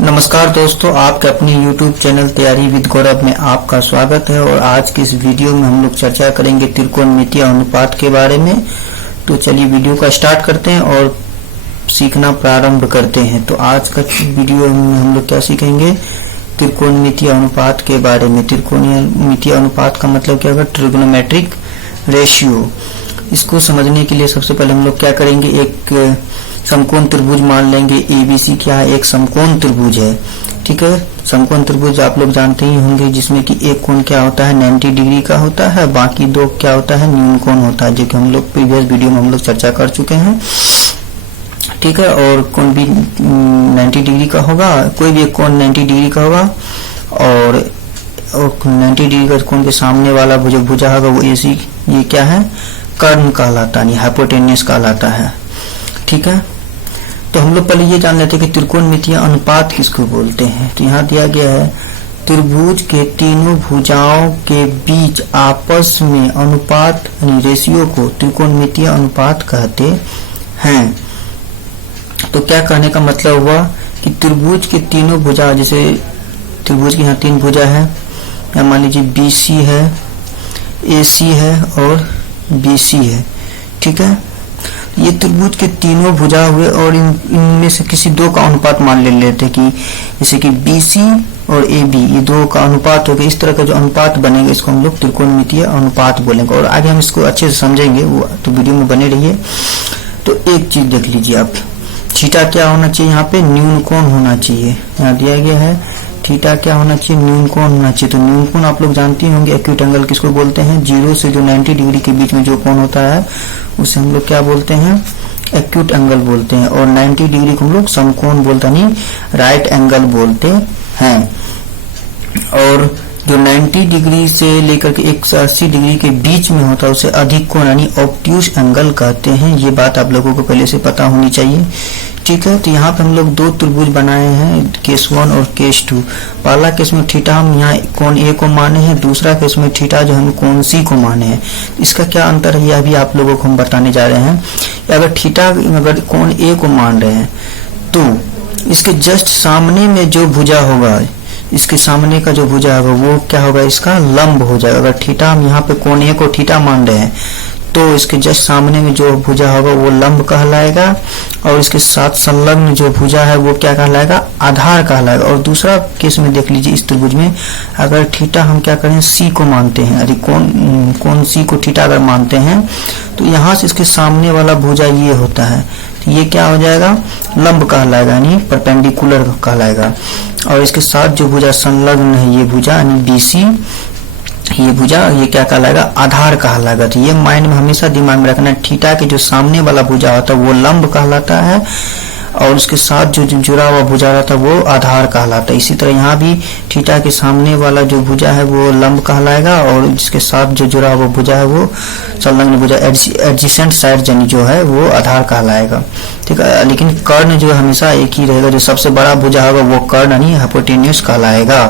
नमस्कार दोस्तों, आपके अपने YouTube चैनल तैयारी विद गौरव में आपका स्वागत है। और आज की इस वीडियो में हम लोग चर्चा करेंगे त्रिकोणमितीय अनुपात के बारे में। तो चलिए वीडियो का स्टार्ट करते हैं और सीखना प्रारंभ करते हैं। तो आज का वीडियो में हम लोग क्या सीखेंगे, त्रिकोणमितीय अनुपात के बारे में। त्रिकोणमितीय अनुपात का मतलब क्या होगा, ट्रिग्नोमेट्रिक रेशियो। इसको समझने के लिए सबसे पहले हम लोग क्या करेंगे, एक समकोण त्रिभुज मान लेंगे। एबीसी क्या है, एक समकोण त्रिभुज है। ठीक है, समकोण त्रिभुज आप लोग जानते ही होंगे, जिसमें कि एक कोण क्या होता है 90 डिग्री का होता है, बाकी दो क्या होता है न्यून कोण होता है, जो कि हम लोग प्रीवियस वीडियो में हम लोग चर्चा कर चुके हैं। ठीक है, और कोण भी 90 डिग्री का होगा, कोई भी एक कोण 90 डिग्री का होगा और 90 डिग्री का कोण के सामने वाला जो भुजा होगा वो एसी, ये क्या है, कर्ण कहलाता है, हाइपोटेन्यूस कहलाता है। ठीक है, तो हम लोग पहले ये जान लेते हैं कि त्रिकोणमितीय अनुपात किसको बोलते हैं। तो यहाँ दिया गया है, त्रिभुज के तीनों भुजाओं के बीच आपस में अनुपात रेशियो को त्रिकोणमितीय अनुपात कहते हैं। तो क्या कहने का मतलब हुआ कि त्रिभुज के तीनों भुजा, जैसे त्रिभुज के यहाँ तीन भुजा है, या मान लीजिए बीसी है, एसी है और बीसी है। ठीक है, ये त्रिभुज के तीनों भुजा हुए और इनमें से किसी दो का अनुपात मान ले लेते हैं कि जैसे कि बीसी और AB, ये दो का अनुपात हो गया। इस तरह का जो अनुपात बनेगा इसको हम लोग त्रिकोणमितीय अनुपात बोलेंगे। और आगे हम इसको अच्छे से समझेंगे, वो तो वीडियो में बने रहिए। तो एक चीज देख लीजिए आप, थीटा क्या होना चाहिए, यहाँ पे न्यून कोण होना चाहिए। यहाँ दिया गया है थीटा क्या होना चाहिए, न्यून कोण होना चाहिए। तो न्यून कोण आप लोग जानते होंगे, एक्यूट एंगल किसको बोलते हैं, 0 से जो 90 डिग्री के बीच में जो कोण होता है उसे हम लोग क्या बोलते हैं, एक्यूट एंगल बोलते हैं। और 90 डिग्री को हम लोग समकोण बोलते नहीं, राइट एंगल बोलते हैं। और जो 90 डिग्री से लेकर के 180 डिग्री के बीच में होता है उसे अधिक कोण यानी ऑब्ट्यूस एंगल कहते हैं। ये बात आप लोगों को पहले से पता होनी चाहिए। ठीक है, तो यहाँ पे हम लोग दो त्रिभुज बनाए हैं, केस 1 और केस 2। पहला केस में थीटा हम यहाँ कोण ए को माने हैं, दूसरा केस में थीटा जो हम कोण सी को माने हैं। इसका क्या अंतर है, यह भी आप लोगों को हम बताने जा रहे हैं। अगर थीटा, अगर कोण ए को मान रहे हैं तो इसके जस्ट सामने में जो भुजा होगा, इसके सामने का जो भुजा होगा वो क्या होगा, इसका लंब हो जाएगा। अगर थीटा हम यहाँ पे कोण ए को थीटा मान रहे हैं तो इसके जस्ट सामने में जो भुजा होगा वो लंब कहलाएगा, और इसके साथ संलग्न जो भुजा है वो क्या कहलाएगा, आधार कहलाएगा। और दूसरा केस में देख लीजिए, इस त्रिभुज में अगर थीटा हम क्या करें, सी को मानते हैं, यदि कोण सी को थीटा अगर मानते हैं तो यहाँ से इसके सामने वाला भुजा ये होता है, तो ये क्या हो जाएगा, लंब कहलाएगा यानी परपेंडिकुलर कहलाएगा। और इसके साथ जो भुजा संलग्न है ये भुजा यानी बीसी, ये भुजा ये क्या कहलाएगा, आधार कहलाएगा। तो ये माइंड में हमेशा दिमाग में रखना, थीटा के जो सामने वाला भुजा होता है वो लंब कहलाता है और उसके साथ जो जुड़ा हुआ भुजा रहता है वो आधार कहलाता है। इसी तरह यहाँ भी थीटा के सामने वाला जो भुजा है वो लंब कहलाएगा और जिसके साथ जो जुड़ा हुआ भुजा है वो संलग्न भुजा, एडजेसेंट साइड जो है वो आधार कहलाएगा। ठीक है, लेकिन कर्ण जो हमेशा एक ही रहेगा, जो सबसे बड़ा भुजा होगा वो कर्ण यानी हाइपोटेन्यूस कहलाएगा।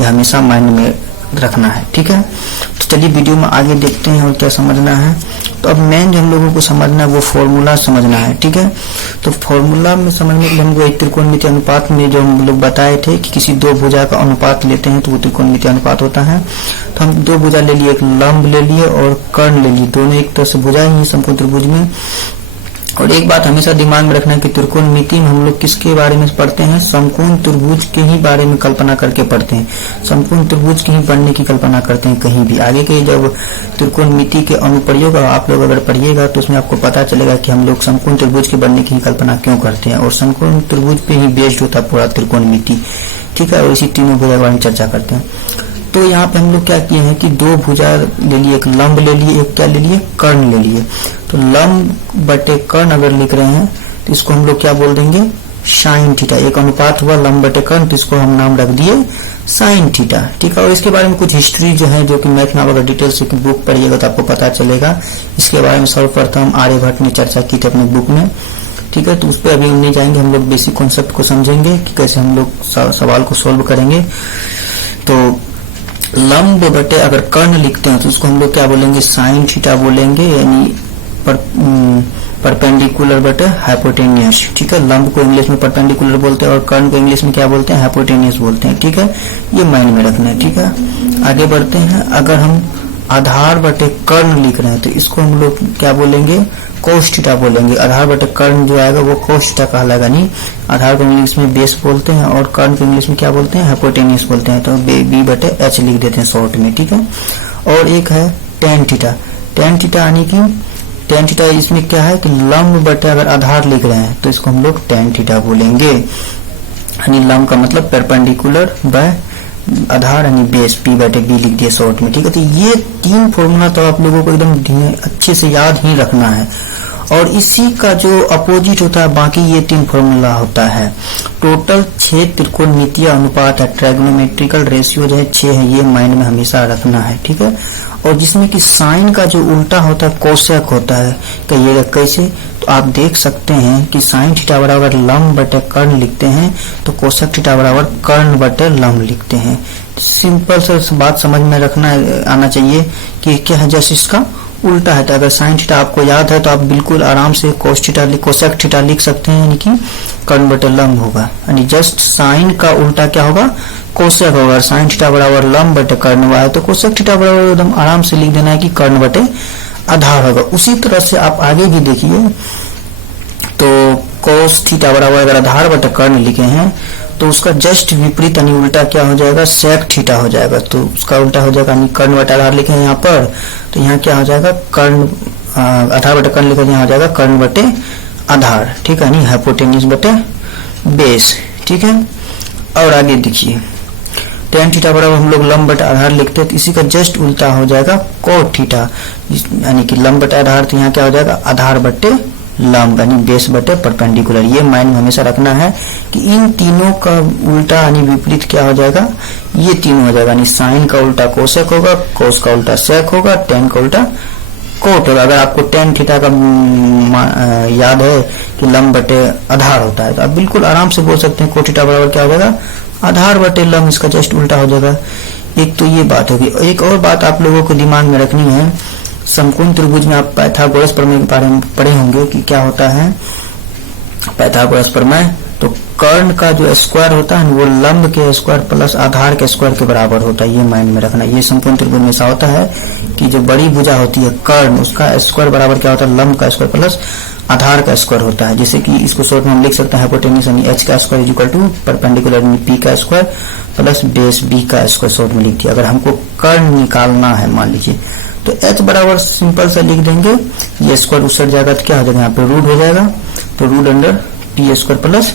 ये हमेशा माइंड में रखना है। ठीक है, तो चलिए वीडियो में आगे देखते हैं और क्या समझना है। तो अब मेन जो हम लोगों को समझना है वो फॉर्मूला समझना है। ठीक है, तो फॉर्मूला में समझने के लिए हमको एक त्रिकोणमितीय अनुपात में जो हम लोग बताए थे कि किसी दो भुजा का अनुपात लेते हैं तो वो त्रिकोणमितीय अनुपात होता है। तो हम दो भुजा ले लिए, एक लंब ले लिए और कर्ण ले लिए, दोनों एक तरह से भुजा ही समकोण त्रिभुज में। और एक बात हमेशा दिमाग में रखना है कि त्रिकोणमिति में हम लोग किसके बारे में पढ़ते हैं, समकोण त्रिभुज के ही बारे में कल्पना करके पढ़ते हैं। समकोण त्रिभुज के ही बनने की कल्पना करते हैं। कहीं भी आगे के जब त्रिकोणमिति के अनुप्रयोग आप लोग अगर पढ़िएगा तो उसमें आपको पता चलेगा कि हम लोग समकोण त्रिभुज के बनने की कल्पना क्यों करते हैं, और समकोण त्रिभुज पे ही बेस्ड होता है पूरा त्रिकोणमिति। ठीक है, और इसी तीनों भुजा के बारे में चर्चा करते हैं। तो यहाँ पे हम लोग क्या किए हैं कि दो भुजा ले लिए, एक लंब ले लिए, एक क्या ले लिए, कर्ण ले लिए। तो लंब बटे कर्ण अगर लिख रहे हैं तो इसको हम लोग क्या बोल देंगे, साइन थीटा। एक अनुपात हुआ लंब बटे कर्ण, तो इसको हम नाम रख दिए साइन थीटा। ठीक है, और इसके बारे में कुछ हिस्ट्री जो है, जो कि मैथ में अगर डिटेल से बुक पढ़िएगा तो आपको पता चलेगा। इसके बारे में सर्वप्रथम आर्यभट्ट ने चर्चा की थी अपने बुक में। ठीक है, तो उस पर अभी हम नहीं जाएंगे, हम लोग बेसिक कॉन्सेप्ट को समझेंगे कि कैसे हम लोग सवाल को सोल्व करेंगे। तो लंब बटे अगर कर्ण लिखते हैं तो उसको हम लोग क्या बोलेंगे, साइन थीटा बोलेंगे, यानी परपेंडिकुलर बटे हाइपोटेनियस। ठीक है, लंब को इंग्लिश में परपेंडिकुलर बोलते हैं और कर्ण को इंग्लिश में क्या बोलते हैं, हाइपोटेनियस बोलते हैं। ठीक है, ये माइंड में रखना है। ठीक है, आगे बढ़ते हैं। अगर हम आधार बटे कर्ण लिख रहे हैं तो इसको हम लोग क्या बोलेंगे, कोस थीटा बोलेंगे। आधार बटे कर्ण जो आएगा वो कोस थीटा कहलाएगा। नहीं, आधार को इंग्लिश में बेस बोलते हैं और कर्ण को इंग्लिश में क्या बोलते हैं, हाइपोटेनियस बोलते हैं। तो बी बटे एच लिख देते हैं शॉर्ट में। ठीक है, और एक है टेन थीटा। टेन थीटा यानी कि टेन थीटा इसमें क्या है कि लंब बटे अगर आधार लिख रहे हैं तो इसको हम लोग टेन थीटा बोलेंगे। यानी लंब का मतलब परपेंडिकुलर बाय आधार यानी बेस, पी बटे बी लिख दिया शॉर्ट में। ठीक है, तो ये तीन फॉर्मूला तो आप लोगों को एकदम अच्छे से याद ही रखना है और इसी का जो अपोजिट होता है बाकी ये तीन फॉर्मूला होता है। टोटल 6 त्रिकोणमितीय अनुपात है, ट्रायगोनोमेट्रिकल रेशियो जो है 6 है, ये माइंड में हमेशा रखना है। ठीक है, और जिसमें कि साइन का जो उल्टा होता है कोसेक होता है। कहिएगा कैसे, तो आप देख सकते हैं कि साइन थीटा बराबर लंब बटे कर्ण लिखते हैं तो कोसेक थीटा बराबर कर्ण बटे लंब लिखते हैं। सिंपल सा बात समझ में रखना आना चाहिए कि क्या है, जैसे इसका उल्टा है। तो अगर साइन थीटा आपको याद है तो आप बिल्कुल आराम से कोसेक थीटा लिख सकते हैं, यानी कि कर्ण बटे लंब होगा। यानी जस्ट साइन का उल्टा क्या होगा, कोसेक होगा। साइन थीटा बराबर लंब बटे कर्ण हुआ है तो कोसेक थीटा बराबर एकदम आराम से लिख देना है कि कर्ण बटे आधार होगा। उसी तरह से आप आगे भी देखिए तो कोस थीटा बराबर अगर आधार बटे कर्ण लिखे हैं तो उसका जस्ट विपरीत यानी उल्टा क्या हो जाएगा, सेक थीटा हो जाएगा। तो उसका उल्टा हो जाएगा, यानी कर्ण बटे आधार लिखे हैं यहाँ पर तो यहाँ क्या हो जाएगा, कर्ण आधार बटे कर्ण लिखे यहाँ हो जाएगा कर्ण बटे आधार। ठीक है, यानी हाइपोटेन्यूज बटे बेस। ठीक है, और आगे देखिए टेन थीटा बराबर हम लोग लंब बटे आधार लिखते हैं तो इसी का जस्ट उल्टा हो जाएगा कोट थीटा, यानी कि लंब बटे आधार तो यहाँ क्या हो जाएगा, आधार बटे लंब यानी बेस बटे परपेंडिकुलर। ये माइंड में हमेशा रखना है कि इन तीनों का उल्टा यानी विपरीत क्या हो जाएगा, ये तीनों हो जाएगा। यानी साइन का उल्टा कोसेक होगा, कोस का उल्टा सेक होगा, टेन का उल्टा कोट होगा। अगर आपको टेन थीटा का याद है कि लंब बटे आधार होता है तो आप बिल्कुल आराम से बोल सकते हैं कोट थीटा बराबर क्या हो जाएगा, आधार बटे लंब, इसका जस्ट उल्टा हो जाएगा। एक तो ये बात होगी। एक और बात आप लोगों को दिमाग में रखनी है, समकोण त्रिभुज में आप पाइथागोरस प्रमेय के बारे में पढ़े होंगे कि क्या होता है पाइथागोरस प्रमेय। तो कर्ण का जो स्क्वायर होता है वो लंब के स्क्वायर प्लस आधार के स्क्वायर के बराबर होता है। ये माइंड में रखना। ये समकोण त्रिभुज में ऐसा होता है कि जो बड़ी भुजा होती है कर्ण, उसका स्क्वायर बराबर क्या होता है, लंब का स्क्वायर प्लस आधार का स्क्वायर होता है। जैसे कि इसको शॉर्ट में हम लिख सकते हैं हाइपोटेन्यूज यानी एच का square equal to perpendicular p का स्क्वायर प्लस बेस बी का स्क्वायर शॉर्ट में लिख दिया। अगर हमको कर्ण निकालना है मान लीजिए तो h बराबर सिंपल सा लिख देंगे, ये स्क्वायर उसट जाएगा तो क्या हो जाएगा, यहाँ पे रूट हो जाएगा तो root under p square plus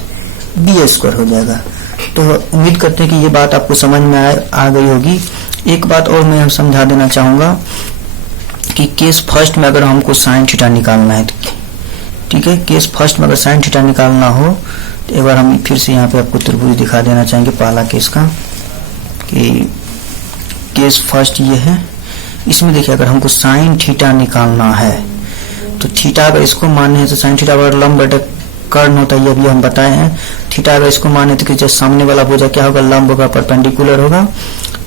b square हो जाएगा। तो उम्मीद करते हैं कि ये बात आपको समझ में आ गई होगी। एक बात और मैं समझा देना चाहूंगा कि केस फर्स्ट में अगर हमको साइन थीटा निकालना है तो ठीक है, केस फर्स्ट में अगर साइन थीटा निकालना हो तो एक बार हम फिर से यहाँ पे आपको त्रिभुज दिखा देना चाहेंगे पहला केस का कि केस फर्स्ट ये है। इसमें देखिए अगर हमको साइन थीटा निकालना है तो थीटा अगर इसको माने है तो साइन थीटा बराबर लंब बटे कर्ण होता है, ये अभी हम बताए हैं। थीटा अगर इसको माने तो कि सामने वाला भुजा क्या होगा, लंब होगा, परपेंडिकुलर होगा।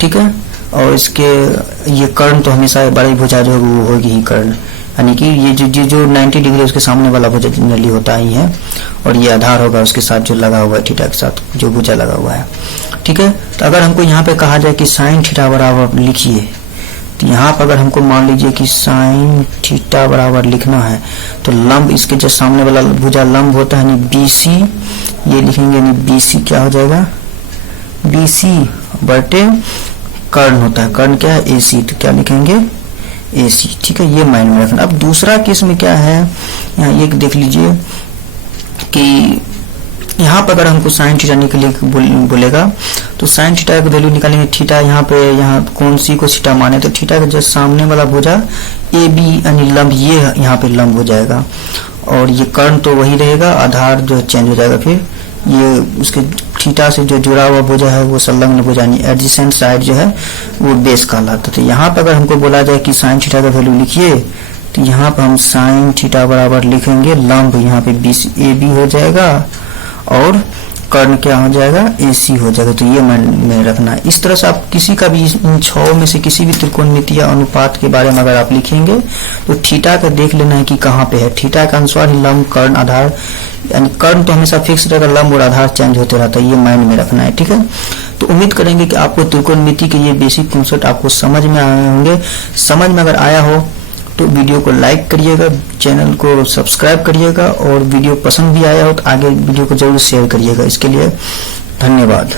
ठीक है, और इसके ये कर्ण तो हमेशा बड़ी भुजा जो होगी वो होगी ही कर्ण, यानी कि ये जो 90 डिग्री उसके सामने वाला भुजा जनरली होता ही है और ये आधार होगा उसके साथ जो लगा हुआ है थीटा के साथ जो भुजा लगा हुआ है। ठीक है, तो अगर हमको यहाँ पे कहा जाए कि साइन थीटा बराबर लिखिए तो यहाँ पर अगर हमको मान लीजिए कि साइन थीटा बराबर लिखना है तो लंब इसके जो सामने वाला भुजा लंब होता है यानी BC, ये लिखेंगे यानी BC क्या हो जाएगा, BC बटे कर्ण होता है, कर्ण क्या है AC, तो क्या लिखेंगे AC। ठीक है, ये माइंड में रखना। अब दूसरा केस में क्या है, यहाँ एक देख लीजिए कि यहाँ पर अगर हमको साइन थीटा निकले बोलेगा तो साइन थीटा की वैल्यू निकालेंगे। थीटा यहाँ पे यहाँ कौन सी को थीटा माने तो थीटा का जो सामने वाला भुजा AB यानी लंब, ये यहाँ पे लंब हो जाएगा और ये कर्ण तो वही रहेगा, आधार जो चेंज हो जाएगा। फिर ये उसके थीटा से जो जुड़ा हुआ भुजा है वो संलग्न भुजा यानी एडजेसेंट साइड जो है वो बेस कहलाता है। तो यहाँ पर अगर हमको बोला जाए कि साइन थीटा का वैल्यू लिखिए तो यहाँ पर हम साइन थीटा बराबर लिखेंगे लंब यहाँ पे AB हो जाएगा और कर्ण क्या हो जाएगा, AC हो जाएगा। तो ये मन में रखना है। इस तरह से आप किसी का भी इन 6 में से किसी भी त्रिकोणमिति या अनुपात के बारे में अगर आप लिखेंगे तो थीटा का देख लेना है कि कहाँ पे है। थीटा के अनुसार ही लंब, कर्ण, आधार, यानी कर्ण तो हमेशा फिक्स रहेगा, लंब और आधार चेंज होते रहता है। ये माइंड में रखना है, ठीक है। तो उम्मीद करेंगे कि आपको त्रिकोणमिति के ये बेसिक कॉन्सेप्ट आपको समझ में आए होंगे। समझ में अगर आया हो तो वीडियो को लाइक करिएगा, चैनल को सब्सक्राइब करिएगा, और वीडियो पसंद भी आया हो तो आगे वीडियो को जरूर शेयर करिएगा। इसके लिए धन्यवाद।